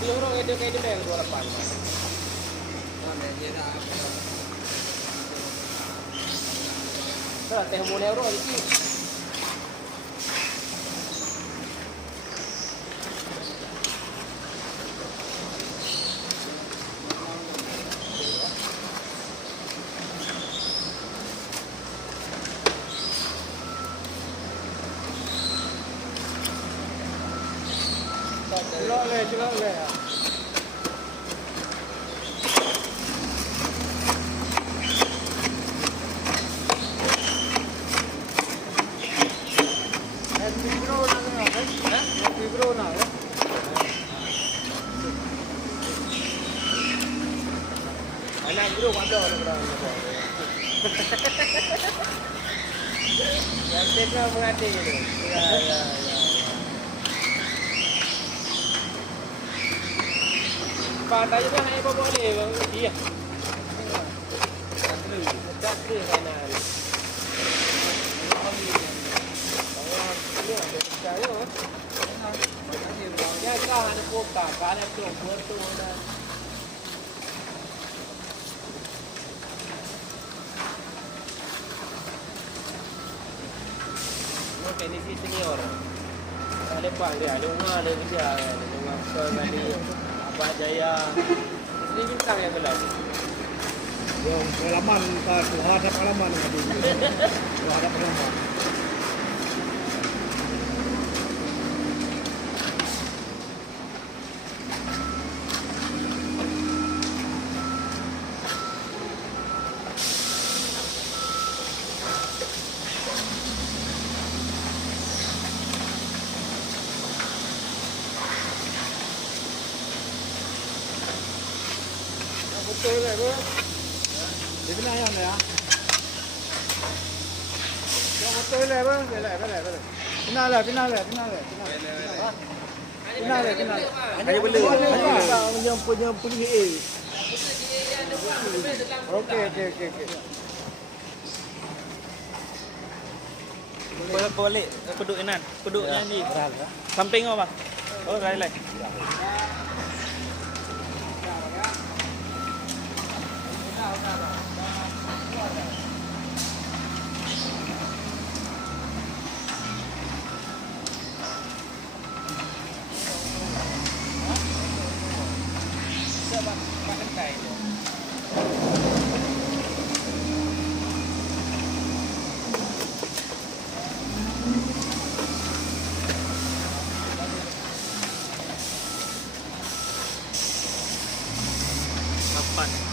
dia orang ada kain dia bel 28. Dah teh boleh orang ni. Celok le. Anak bro ada orang. Yang tengah mengatik gitu. Ya. Pandai juga hanya bawa boleh bang. Iya. Tak kena kanan. Ya kau ada kota, kalau tu foto dah. Mungkin di sini orang. Ada panggil, ada rumah, ada kerja, ada rumah sekali. Pak Jaya. Ini bintang yang belas. Yang pengalaman Tuhan ada pengalaman tadi. Tuhan ada pengalaman. Betul tak bro? Di mana yang ni ya? Yang betul lah bro? Betul. Final. Hanya bela. Hanya punya A. Okey. Boleh peduk Inan. Peduknya ni. Samping apa? Oh, lain. Kapan?